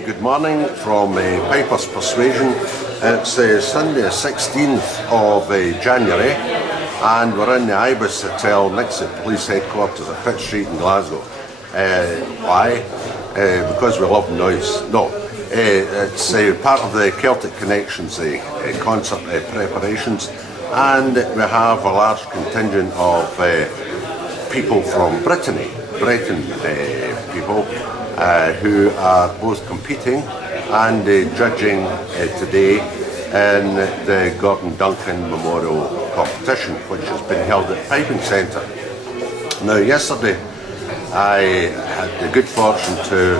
Good morning from Pipers'Persuasion. It's Sunday the 16th of January and we're in the Ibis Hotel next to the police headquarters at Pitt Street in Glasgow. Why? Because we love noise. No, it's part of the Celtic Connections concert preparations, and we have a large contingent of people from Brittany, people who are both competing and judging today in the Gordon Duncan Memorial Competition, which has been held at Piping Centre. Now, yesterday I had the good fortune to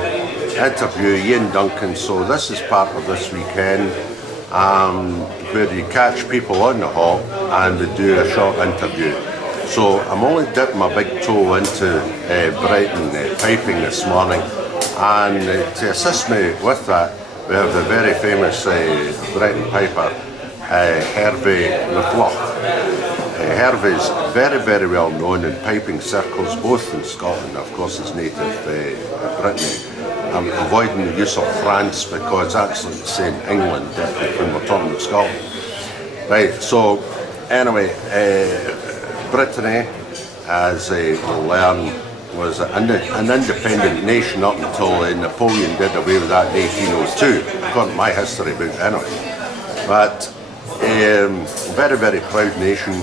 interview Ian Duncan, so this is part of this weekend where you catch people on the hop and they do a short interview. So I'm only dipping my big toe into Brighton piping this morning, and to assist me with that we have the very famous Brighton piper Herve le Floche. Herve is very well known in piping circles, both in Scotland, of course his native Brittany. I'm avoiding the use of France because that's like saying England when we're talking about Scotland. Right, so anyway, Brittany, as we'll learn, was an independent nation up until Napoleon did away with that in 1802, according to my history book anyway. But very proud nation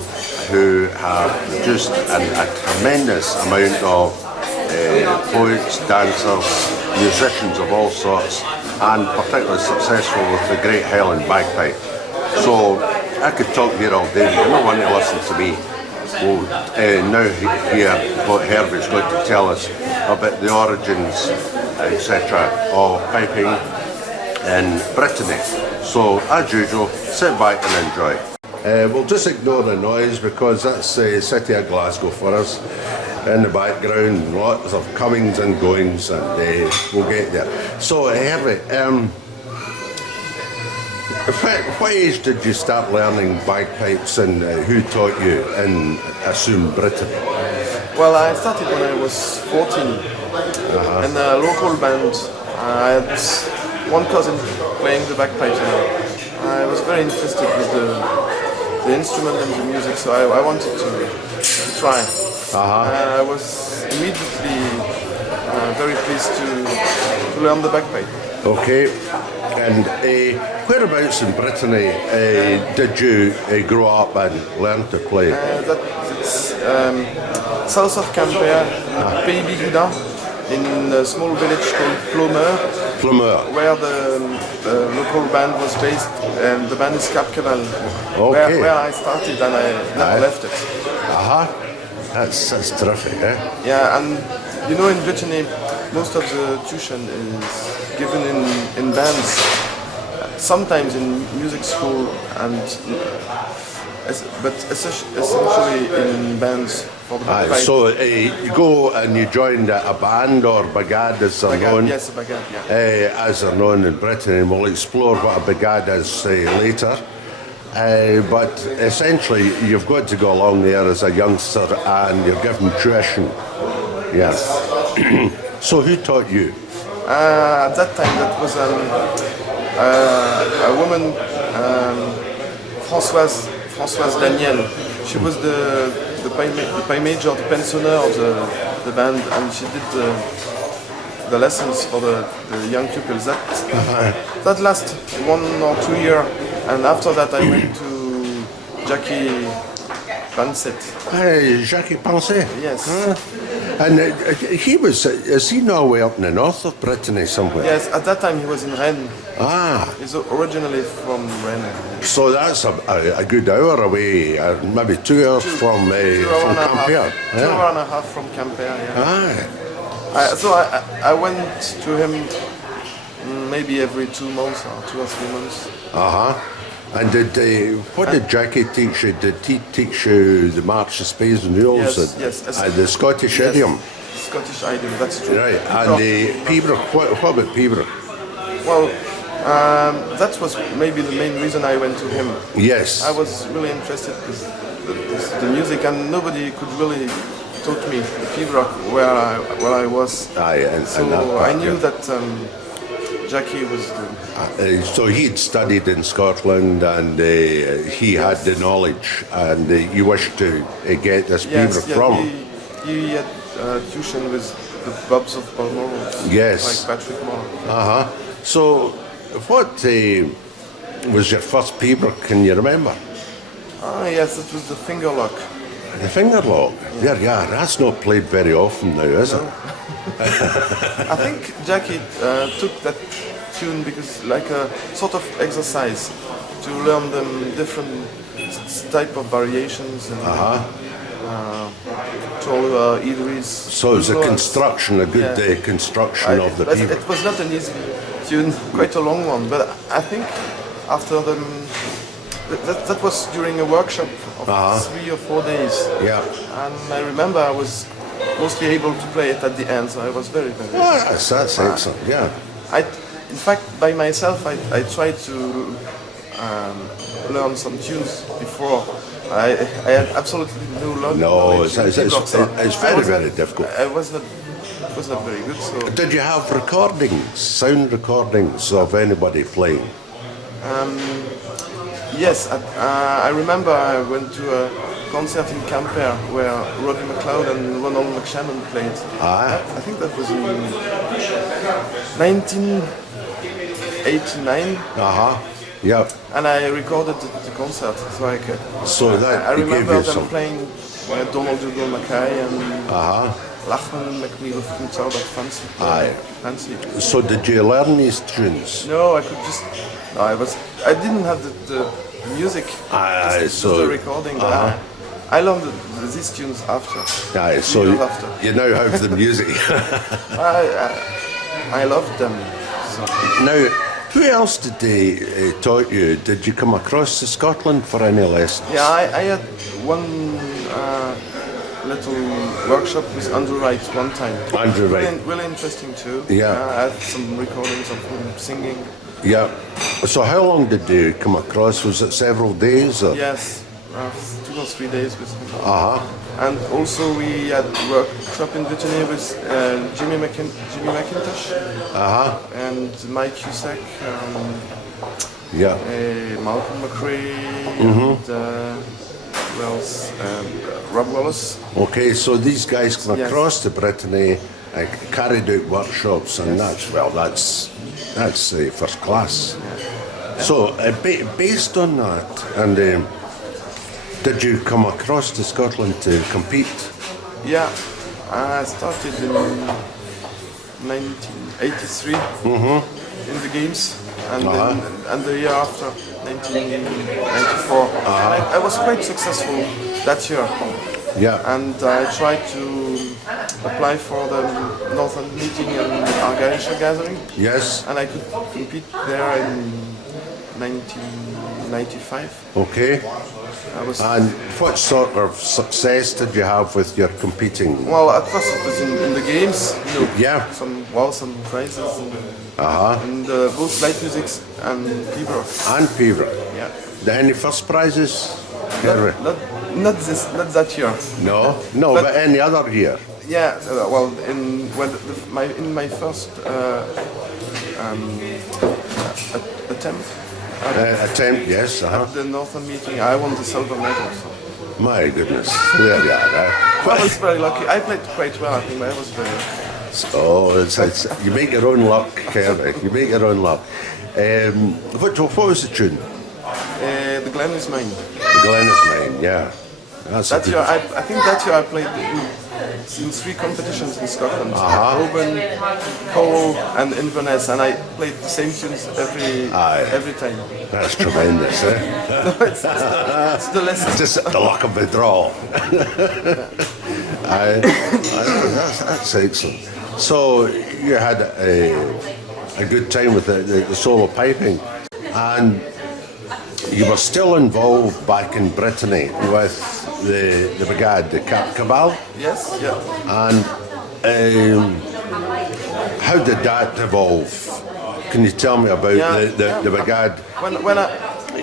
who have produced a tremendous amount of poets, dancers, musicians of all sorts, and particularly successful with the great Highland bagpipe. So I could talk here all day, but no one to listen to me. We'll now hear what Herve is going to tell us about the origins, etc. of piping in Brittany. So, as usual, sit back and enjoy. We'll just ignore the noise because that's the city of Glasgow for us. In the background, lots of comings and goings, and we'll get there. So, Herve, what age did you start learning bagpipes, and who taught you in, assume, Britain? Well, I started when I was 14 in a local band. I had one cousin playing the bagpipes, and I was very interested with the instrument and the music, so I wanted to try. I was immediately very pleased to learn the bagpipe. Okay, and whereabouts in Brittany did you grow up and learn to play? That's south of Quimper, in a small village called Plumeur, where the local band was based, and the band is Cap Canal, where I started and I never left it. That's terrific, eh? Yeah, and you know, in Brittany, most of the tuition is given in bands, sometimes in music school, but essentially in bands for the bagpipe. So you go and you joined a band, or bagad as they're known? Yes, a bagad, yeah. As they're known in Britain, and we'll explore what a bagad is later. But essentially you've got to go along there as a youngster and you're given tuition. Yes. So who taught you? At that time that was a woman, Françoise Daniel. She was the pay major, the pensionnaire of the band, and she did the lessons for the young pupils. That lasted 1 or 2 years, and after that I went to Jackie Pansett. Hey, Jackie Pansett? Yes. And is he now way up in the north of Brittany somewhere? Yes, at that time he was in Rennes. He's originally from Rennes. So that's a good hour away, maybe 2 hours from Quimper. 2 hours and a half from Quimper, yeah. So I went to him maybe every 2 months or 2 or 3 months. And what did Jackie teach you? Did he teach you the March of Spades and Mules? Yes. The Scottish idiom? Scottish idiom, that's true. Right, and the Pibroch, what about Pibroch? Well, that was maybe the main reason I went to him. Yes. I was really interested with the music, and nobody could really taught me the Pibroch where I was. And so that part, I knew that Jackie was the... So he'd studied in Scotland and he had the knowledge and you wished to get this beaver from. He had tuition with the Bobs of Balmoral. Yes. Like Patrick Moore. So what was your first beaver, can you remember? Yes, it was the finger lock. The finger lock? Yeah, that's not played very often now, is it? I think Jackie took that tune because like a sort of exercise to learn them different type of variations and to eateries. So it's a construction, a good construction of the beaver. It was not an easy tune, quite a long one, but I think after them, that was during a workshop of 3 or 4 days. Yeah. And I remember I was mostly able to play it at the end, so I was very, very that's excellent, yeah. In fact, by myself, I tried to learn some tunes before. I had absolutely no knowledge. No, it's very, very difficult. It was not very good. So. Did you have recordings, sound recordings of anybody playing? Yes, I remember I went to a concert in Quimper where Roddy McLeod and Ronald McShannon played. I think that was in 1989. Yeah. And I recorded the concert, so I could. So that I remember them some... playing Donald Juggle Mackay and Lachman and McNeil of Zaubert Fancy. So did you learn these tunes? No, I could just. No, I didn't have the music. Just the recording. I learned these tunes after. So you now have the music. I loved them. So. Now, who else did they taught you? Did you come across to Scotland for any lessons? Yeah, I had one little workshop with Andrew Wright one time. Andrew Wright. Really interesting too. Yeah. I had some recordings of him singing. Yeah. So how long did you come across? Was it several days? Or? Yes, 2 or 3 days with him. And also we had workshop in Brittany with Jimmy McIntosh and Mike Cusack, Malcolm McRae, and who else? Rob Wallace. Okay, so these guys come across to Brittany, carried out workshops, and that's first class. Yeah. So based on that, and did you come across to Scotland to compete? Yeah, I started in 1983 in the games, and the year after, 1994. I was quite successful that year. Yeah. And I tried to apply for the Northern Meeting and Argyllshire Gathering. Yes. And I could compete there in 1995. Okay. And what sort of success did you have with your competing? Well, at first it was in the games. Yeah. Some prizes. And both light music and Piper. And Piper. Yeah. Any first prizes? Not that year. No, but any other year. Yeah, in my first attempt. Yes. At the Northern Meeting, I won the silver medal. So. My goodness. There you are. I was very lucky. I played quite well, I think, but I was very lucky. It's you make your own luck, Herve. You make your own luck. What was the tune? The Glen is Mine. The Glen is Mine, yeah. I think that year I played in 3 competitions in Scotland. Oban, Cole and Inverness, and I played the same tunes every time. That's tremendous, eh? No, it's the lesson. Just the luck of the draw. That's excellent. So you had a good time with the solo piping, and you were still involved back in Brittany with the brigade, the Cap Cabal? Yes, yeah. And how did that evolve? Can you tell me about the brigade? When I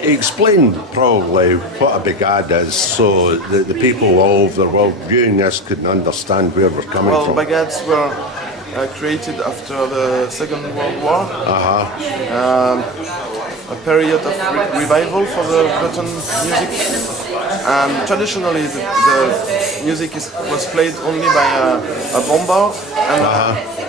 explain probably what a brigade is, so the people all over the world viewing this could understand where we're coming from. Well, brigades were created after the Second World War. A period of revival for the Breton music. And traditionally, the music was played only by a bombard and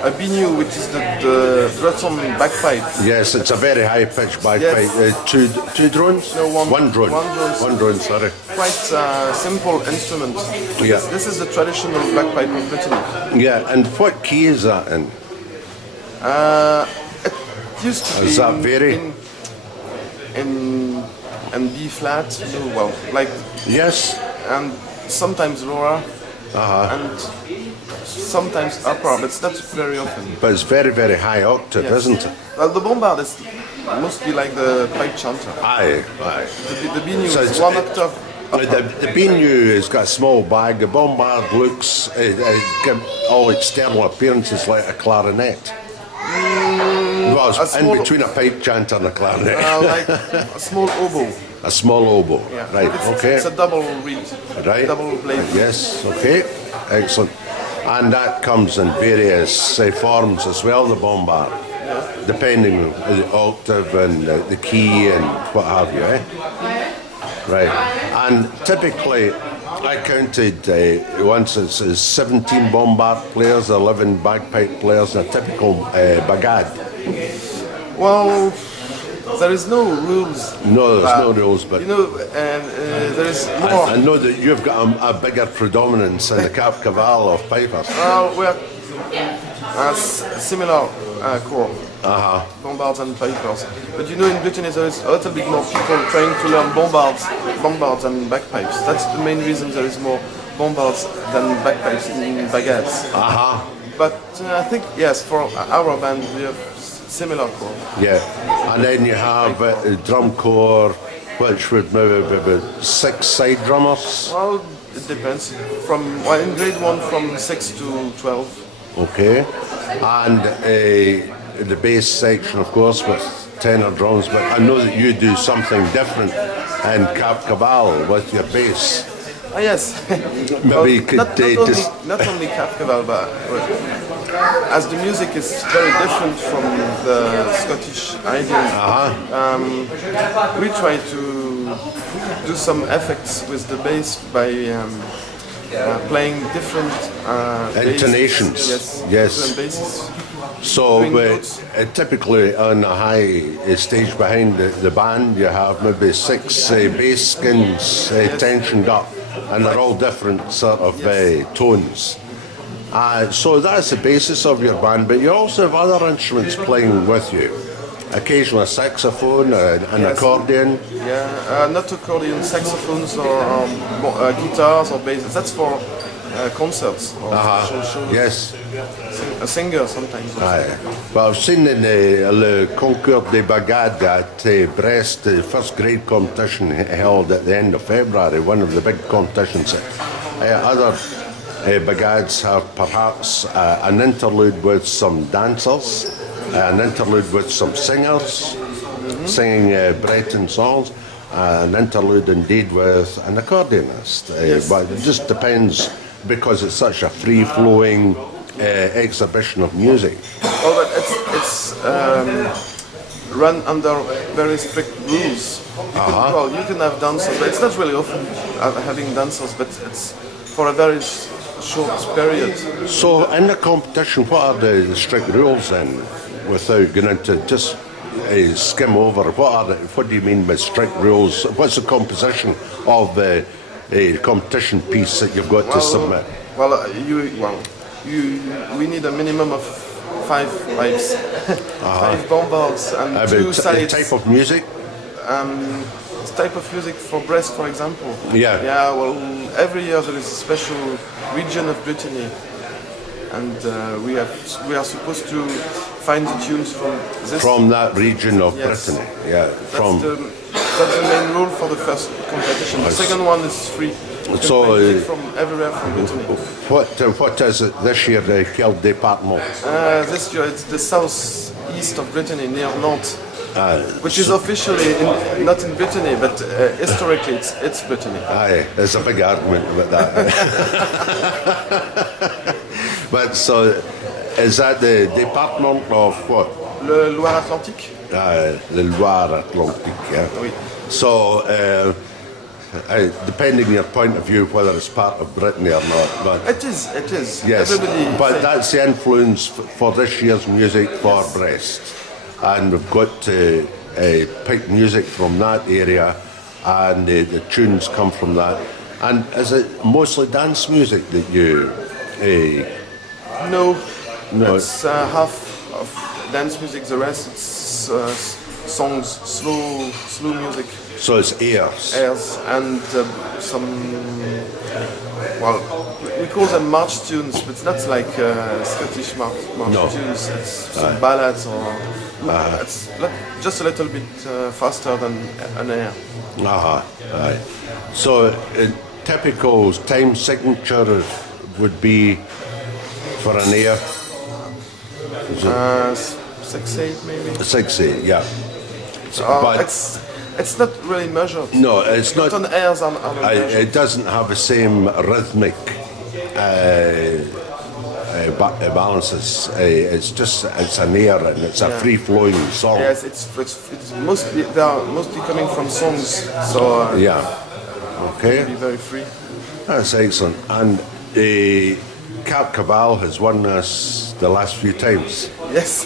a biniou, which is the Breton bagpipe. Yes, it's a very high-pitched bagpipe. Yes. Two drones? No, one drone. One drone, sorry. Quite a simple instrument. Yeah. This is the traditional bagpipe of Brittany. Yeah, and what key is that in? It used to be Does that vary? in B flat, well, like, Yes. and sometimes lower, and sometimes upper, but it's not very often. But it's very, very high octave, Yes. isn't it? Well, the bombard is mostly like the pipe chanter. Aye, aye. The biniou So is it's- one octave. The biniou has got a small bag. The bombard looks, all external appearances like a clarinet. Well, it's in small- between a pipe chanter and a clarinet. Like a small oboe. A small oboe. Yeah. Right, okay. It's a double reed. Right. Double blade. Yes, okay. Excellent. And that comes in various forms as well, the bombard. Depending on the octave and the key and what have you, eh? Right. And typically, I counted once it's 17 bombard players, 11 bagpipe players, and a typical bagad. Well, there is no rules. No, there's no rules, but You know, there is more. I know that you've got a bigger predominance in the Cap Caval of pipers. We're similar core, bombards and pipers. But you know, in Brittany there is a little bit more people trying to learn bombards and bagpipes. That's the main reason there is more bombards than bagpipes in bagades. But I think, yes, for our band we have similar core. Yeah, and then you have drum corps, which would maybe be about 6 side drummers. Well, it depends. In grade 1 from 6 to 12. Okay, and the bass section, of course, with tenor drums. But I know that you do something different in Cap Caval with your bass. Yes. Maybe you could not only Cap Caval, but as the music is very different from the Scottish ideas, we try to do some effects with the bass by playing different Intonations. basses. Yes. Different basses. So Doing notes. typically on a high stage behind the band, you have maybe 6 bass skins tensioned up, and they're all different sort of tones. So that's the basis of your band, but you also have other instruments playing with you. Occasionally a saxophone, an accordion. Yeah, not accordion, saxophones or guitars or basses. That's for concerts or shows. Yes. A singer sometimes. Also. Aye. Well, I've seen in Le Concours des Bagades at Brest, the first grade competition held at the end of February, one of the big competitions. Other bagades have perhaps an interlude with some dancers, an interlude with some singers, singing Breton songs, an interlude indeed with an accordionist. But it just depends, because it's such a free-flowing exhibition of music. Oh, but it's run under very strict rules. You can have dancers, but it's not really often having dancers, but it's for a very short period. So in the competition, what are the strict rules then, without going into just skim over, what do you mean by strict rules? What's the composition of the competition piece that you've got to submit? We need a minimum of 5 pipes, 5 bombards and 2 sides. Type of music? Type of music for Brest, for example. Yeah. Yeah, well, every year there is a special region of Brittany, and we are supposed to find the tunes from that region of Yes. Brittany. Yeah. That's the main rule for the first competition. The second one is free. You can So, find music from everywhere from Brittany. What is it this year, quel département? This year it's the southeast of Brittany, near Nantes, which is officially not in Brittany, but historically it's Brittany. Aye, there's a big argument about that. But so Is that the department of what? Le Loire-Atlantique. The Loire-Atlantique, yeah. Oui. So, depending on your point of view, whether it's part of Brittany or not, but It is. yes, Everybody but say- that's the influence for this year's music for Brest, and we've got pipe music from that area, and the tunes come from that. And is it mostly dance music that you? No. No. It's half of dance music. The rest it's songs, slow music, So it's airs. airs, and some. Well, we call them march tunes, but it's not like Scottish march No. tunes. It's some ballads or it's just a little bit faster than an air. Aye. So typical time signature would be for an air 6/8 maybe. 6/8, yeah. But It's not really measured. no, it's not. Not on airs are not measured. It doesn't have the same rhythmic balances. It's an air and it's a free-flowing song. Yes, it's mostly they are mostly coming from songs, so Yeah. Okay. be very free. That's excellent. And Cap Cabal has won us the last few times. Yes,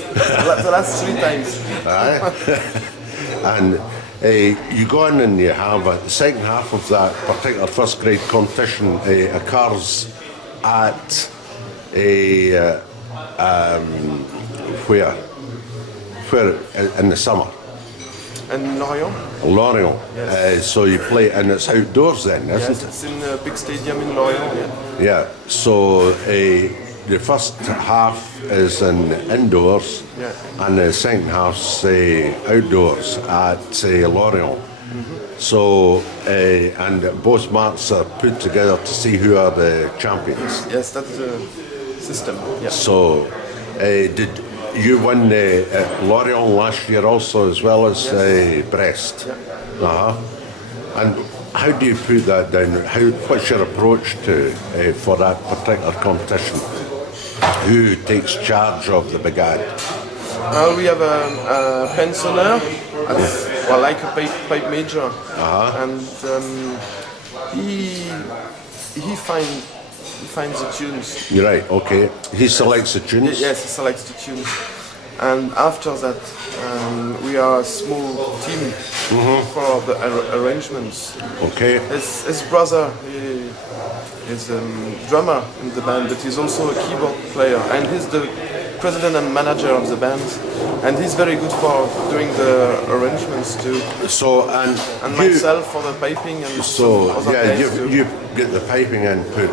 the last 3 times. Aye. And you go in and you have the second half of that particular first grade competition occurs at where in the summer. And Lorient? Lorient. Yes. So you play, and it's outdoors then, isn't Yes, it? it's in a big stadium in Lorient. Yeah. Yeah. So the first half is indoors, and the second half's outdoors at Lorient. So and both marks are put together to see who are the champions. Yes, that's the system. Yeah. So did you win Lorient last year also, as well as Brest? Yeah. And how do you put that down? What's your approach to for that particular competition? Who takes charge of the brigade? We have a pensioner, well, like a pipe major, and he finds the tunes. You're right. Okay. He selects the tunes. Yes, he selects the tunes. And after that, we are a small team for the arrangements. Okay. His brother is a drummer in the band, but he's also a keyboard player, and he's the president and manager of the band, and he's very good for doing the arrangements too. So and Myself for the piping and So some other yeah, guys too. you get the piping input,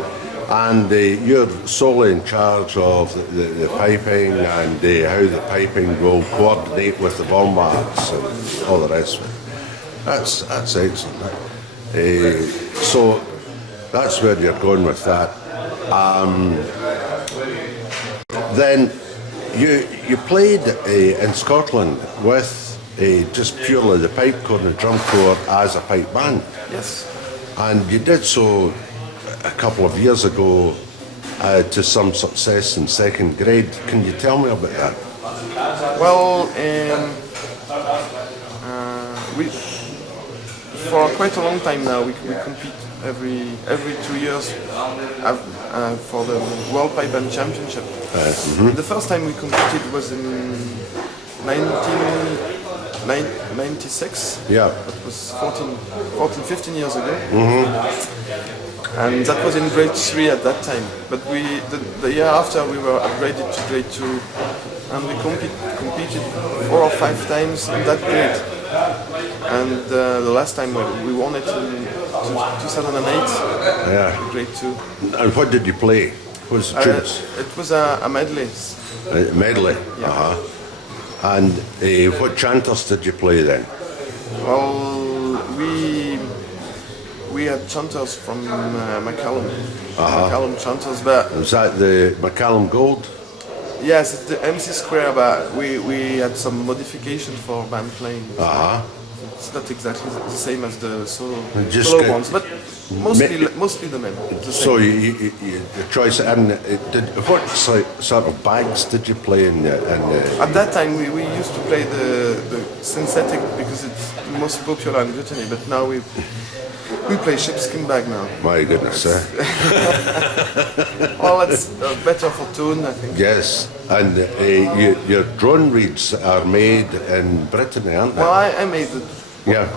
and you're solely in charge of the piping and how the piping will coordinate with the bombards and all the rest of it. That's excellent. So that's where you're going with that. Then you played in Scotland with just purely the pipe corps and the drum corps as a pipe band. Yes. And you did so a couple of years ago to some success in second grade. Can you tell me about that? Well, we for quite a long time now we compete every 2 years for the World Pipe Band Championship. The first time we competed was in 1996. Yeah. That was 15 years ago. And that was in grade 3 at that time. But the year after we were upgraded to grade 2, and we competed 4 or 5 times in that grade. And the last time we won it in 2008, grade 2. And what did you play? What was the tunes? It was a medley. Medley. Yeah. And what chanters did you play then? Well, we had chanters from Macallum. Macallum chanters, but Was that the Macallum Gold? Yes, it's the MC square, but we had some modification for band playing. It's not exactly the same as the solo ones, but mostly the men. The So same. your choice, and what sort of bags did you play in? At that time, we used to play the synthetic because it's the most popular in Brittany, but now we play sheepskin bag now. My goodness, Well, it's better for tune, I think. yes, and your drone reeds are made in Brittany, aren't they? Well, I made Yeah,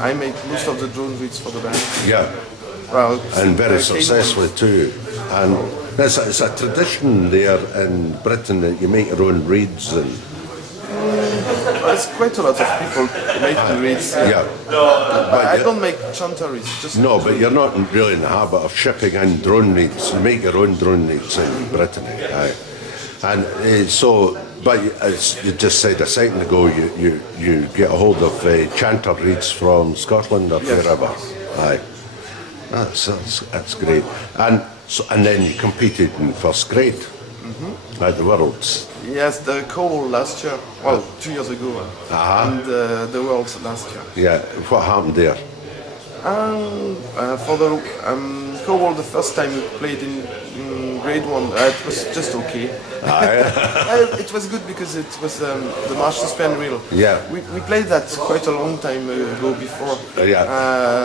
I made most of the drone reads for the band. yeah, Well, and very the successfully too. And it's a tradition there in Britain that you make your own reeds and There's quite a lot of people making reeds. yeah. I don't make chanter reeds. Just No, but you're not really in the habit of shipping in drone reeds. You make your own drone reeds in Brittany, aye. And so, but as you just said a second ago, you get a hold of chanter reeds from Scotland or wherever, aye. That's great. And then you competed in first grade at the Worlds. Yes, the Cole last year. Well, 2 years ago, and the Worlds last year. Yeah, what happened there? For the Cole, the first time we played in grade one, it was just okay. It was good because it was the march suspend reel. Yeah. We played that quite a long time ago before. Yeah.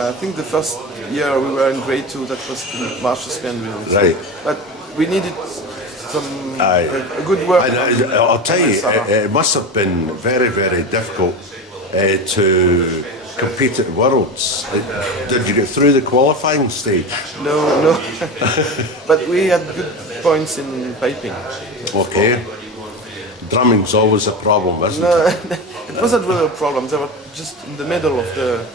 I think the first year we were in grade 2, that was the march suspend reel. Right. But we needed some a good work. And I'll tell you, it must have been very, very difficult to compete at the Worlds. Did you get through the qualifying stage? No. But we had good points in piping. Okay. Drumming's always a problem, isn't it? No, it wasn't really a problem. They were just in the middle of the.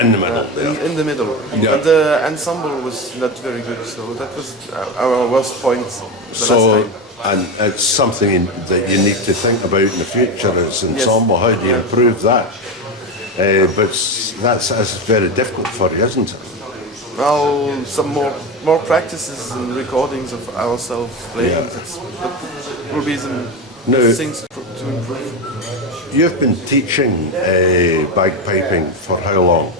In the middle. In the middle. Yeah. But the ensemble was not very good, so that was our worst point the last time. And it's something that you need to think about in the future is ensemble. How do you improve that? But that's very difficult for you, isn't it? Well, some more practices and recordings of ourselves playing. Yeah. That will be some No. things to improve. You've been teaching bagpiping for how long?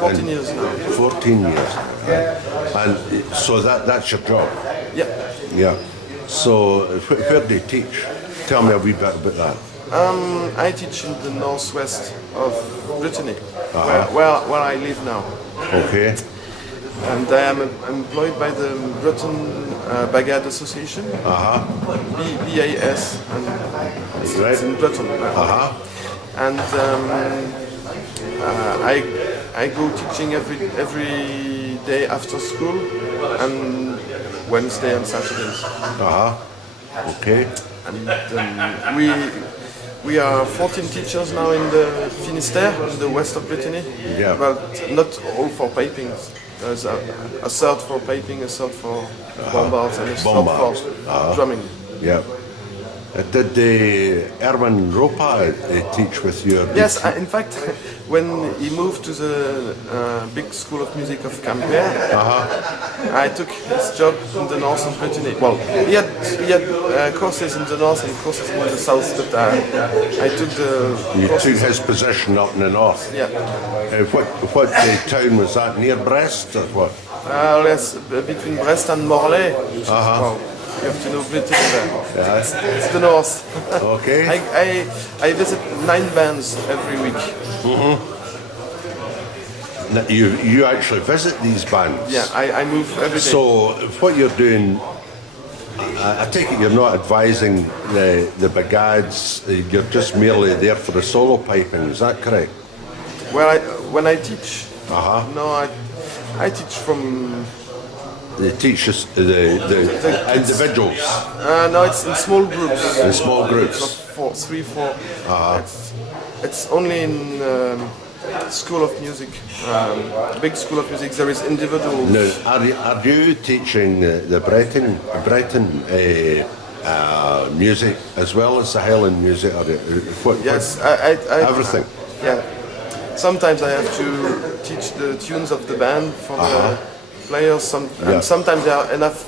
14 years now. 14 years. And so that's your job? Yeah. Yeah. So where do you teach? Tell me a wee bit about that. I teach in the northwest of Brittany, where I live now. Okay. And I am employed by the Breton Bagad Association, BAS, and it's in Breton. And I go teaching every day after school, and Wednesday and Saturdays. Okay. And we are 14 teachers now in the Finistère, in the west of Brittany. Yeah. But not all for piping. There's a third for piping, a third for bombards, and a third for drumming. Yeah. Did Erwin Ropa teach with you? Yes, in fact, when he moved to the big school of music of Quimper, I took his job in the north of Brittany. Well, he had courses in the north and courses in the south, but I took the You courses. took his position up in the north. Yeah. What town was that? Near Brest or what? Yes, between Brest and Morlaix. Well, you have to know British there. It's the north. Okay. I visit 9 bands every week. Now, you actually visit these bands? Yeah, I move every day. So what you're doing, I take it you're not advising the Bagads, you're just merely there for the solo piping, is that correct? Well, when I teach, no, I teach from. The teachers, the individuals. No, it's in small groups. In small groups. Of 3, 4. It's only in school of music, big school of music. There is individuals. Now, are you teaching the Breton music as well as the Highland music? Yes, I everything. Yeah. Sometimes I have to teach the tunes of the band for the players. And sometimes there are enough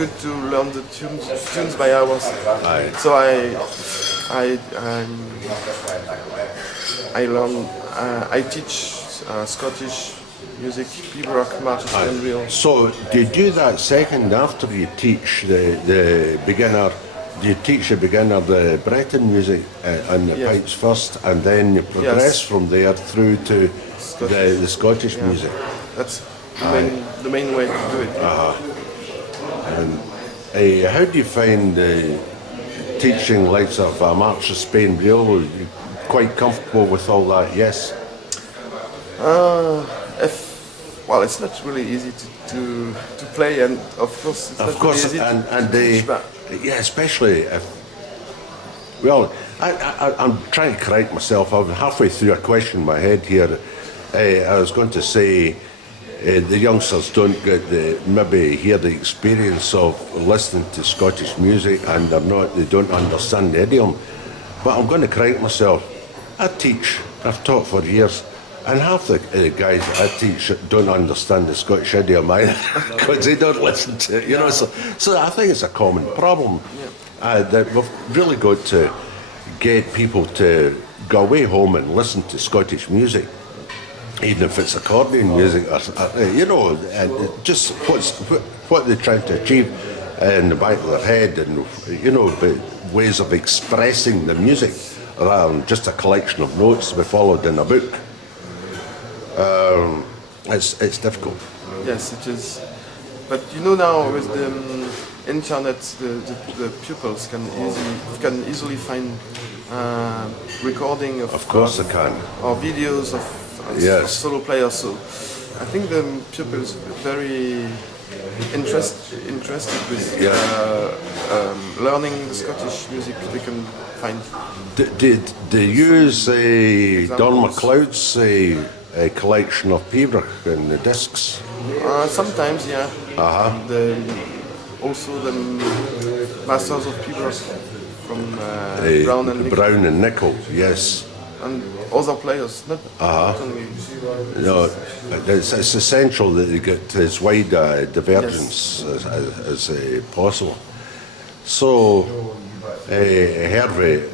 good to learn the tunes by hours. Aye. So I learn. I teach Scottish music, Pipers'Persuasion, Manchester and Real. So do you do that second after you teach the beginner? Do you teach the beginner the Breton music and the Yes. pipes first, and then you progress Yes. from there through to the Scottish music? That's the main way to do it. How do you find teaching likes of March of Spain Real? You quite comfortable with all that? Yes. Well, it's not really easy to play, and of course, it's Of not course, really easy and to teach, but yeah, especially if. Well, I'm trying to correct myself. I'm halfway through a question in my head here. I was going to say the youngsters don't get maybe hear the experience of listening to Scottish music, and they don't understand the idiom. But I'm going to correct myself. I've taught for years. And half the guys that I teach don't understand the Scottish idiom either because they don't listen to it, you know. So I think it's a common problem that we've really got to get people to go away home and listen to Scottish music, even if it's accordion music, or, you know, and just what they're trying to achieve in the back of their head, and you know, ways of expressing the music rather than just a collection of notes to be followed in a book. It's difficult. yes, it is. But you know, now with the internet, the pupils can easily find recording Of course I can. or videos of Yes. solo players. So I think the pupils are very interested with learning the Scottish music they can find. Did they use Don MacLeod's a collection of Pibroch and the discs? Sometimes, yeah. And, also the masters of Pipers'Persuasion from Brown and Nick, Brown and Nickel, yes. and other players. Not only. No, it's essential that you get as wide a divergence as possible. So, Herve,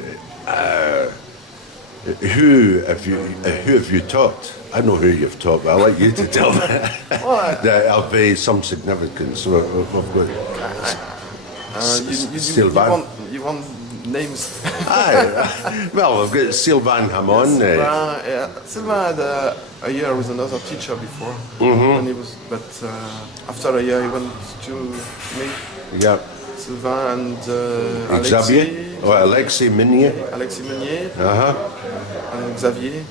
who have you taught? I know who you've taught, but I'd like you to tell me that of some significance. We've got Sylvain. You want names? Aye, well, we've got Sylvain Hamon. Sylvain had a year with another teacher before, when he was. But after a year, he went to me. Yeah. Sylvain and Xavier, or Alexis Meunier. Alexis Meunier. And Xavier.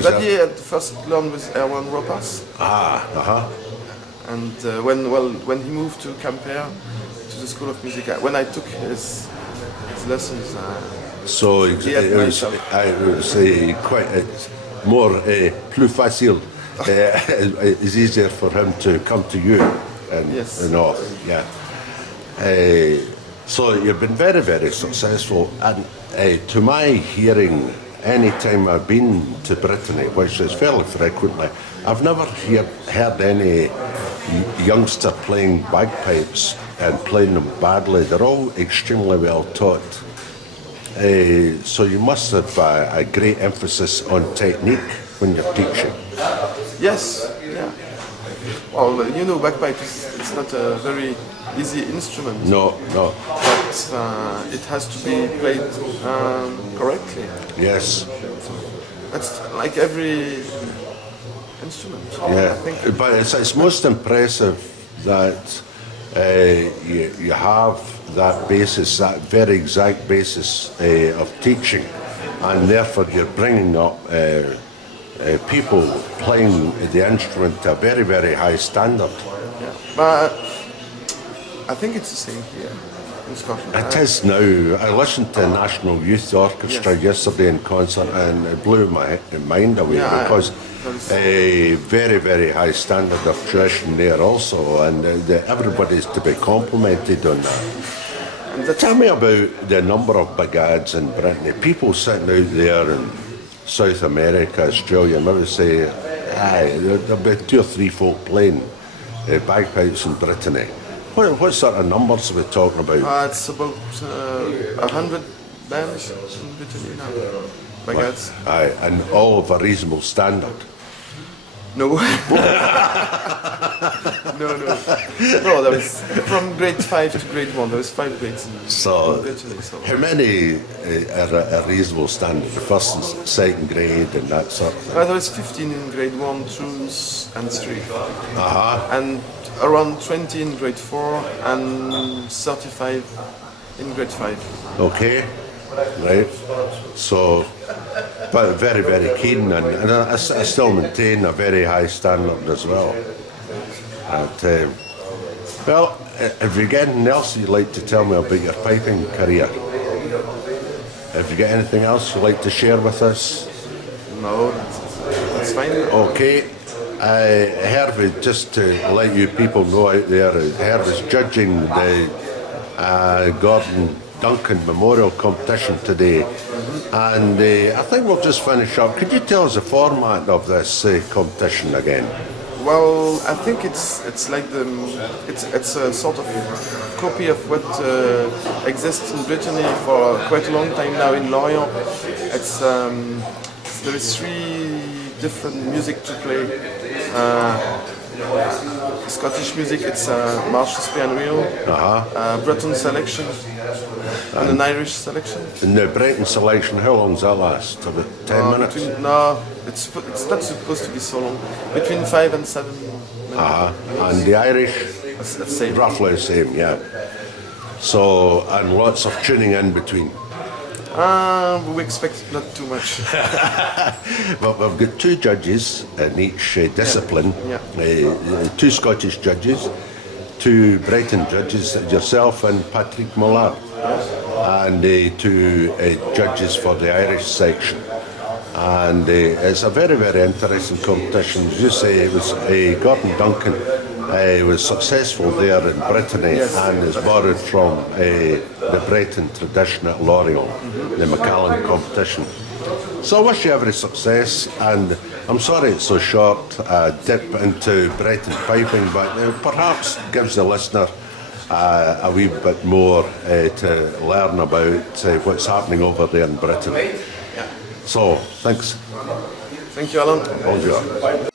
Xavier. had first learned with Erwan Ropas, and when he moved to Quimper, to the School of Music, when I took his lessons, So it was quite more plus facile. It's easier for him to come to you and all. Yeah. So you've been very, very successful, and to my hearing, any time I've been to Brittany, which is fairly frequently, I've never heard any youngster playing bagpipes and playing them badly. They're all extremely well taught. So you must have a great emphasis on technique when you're teaching. Yes, yeah. Well, you know, bagpipe it's not a very easy instrument. No. But it has to be played correctly. Yes. That's like every instrument. Yeah. I think. But it's most impressive that you have that basis, that very exact basis of teaching, and therefore you're bringing up people playing the instrument to a very, very high standard. Yeah. But I think it's the same here in Scotland. It is now. I listened to National Youth Orchestra yesterday in concert, and it blew my mind away because a very, very high standard of tradition there also, and everybody's to be complimented on that. And tell me about the number of brigades in Brittany. People sitting out there in South America, Australia, maybe say, there'll be 2 or 3 folk playing bagpipes in Brittany. What sort of numbers are we talking about? It's about 100 bands in Britain now. My God. Aye, and all of a reasonable standard. No. No. No, there was from grade 5 to grade 1. There was 5 grades in So, Brittany. So. how many are a reasonable standard? The first and second grade and that sort of thing? There was 15 in grade 1, 2, and 3. And around 20 in grade 4 and 35 in grade 5. Okay, right. So, but very, very keen, and I still maintain a very high standard as well. And, well, have you got anything else you'd like to tell me about your piping career? Have you got anything else you'd like to share with us? No, that's fine. Okay. Herve, just to let you people know out there, Herve is judging the Gordon Duncan Memorial Competition today. And I think we'll just finish up. Could you tell us the format of this competition again? Well, I think it's like it's a sort of copy of what exists in Brittany for quite a long time now in Lorient. There is 3 different music to play. Scottish music, it's Marshall's piano, Breton selection, and an Irish selection. And the Breton selection, how long does that last? About 10 minutes? No, it's not supposed to be so long. Between 5 and 7 minutes. And the Irish? Same. Roughly the same, yeah. So, and lots of tuning in between. We expect not too much. But we've got 2 judges in each discipline. Yeah. 2 Scottish judges, 2 Breton judges, yourself and Patrick Mollard. And 2 judges for the Irish section. And it's a very, very interesting competition. As you say, it was Gordon Duncan was successful there in Brittany, and is borrowed from the Breton tradition at Lorient, the Macallan competition. So I wish you every success, and I'm sorry it's so short a dip into Breton piping, but perhaps gives the listener a wee bit more to learn about what's happening over there in Britain. So, thanks. Thank you, Alan. Bonjour.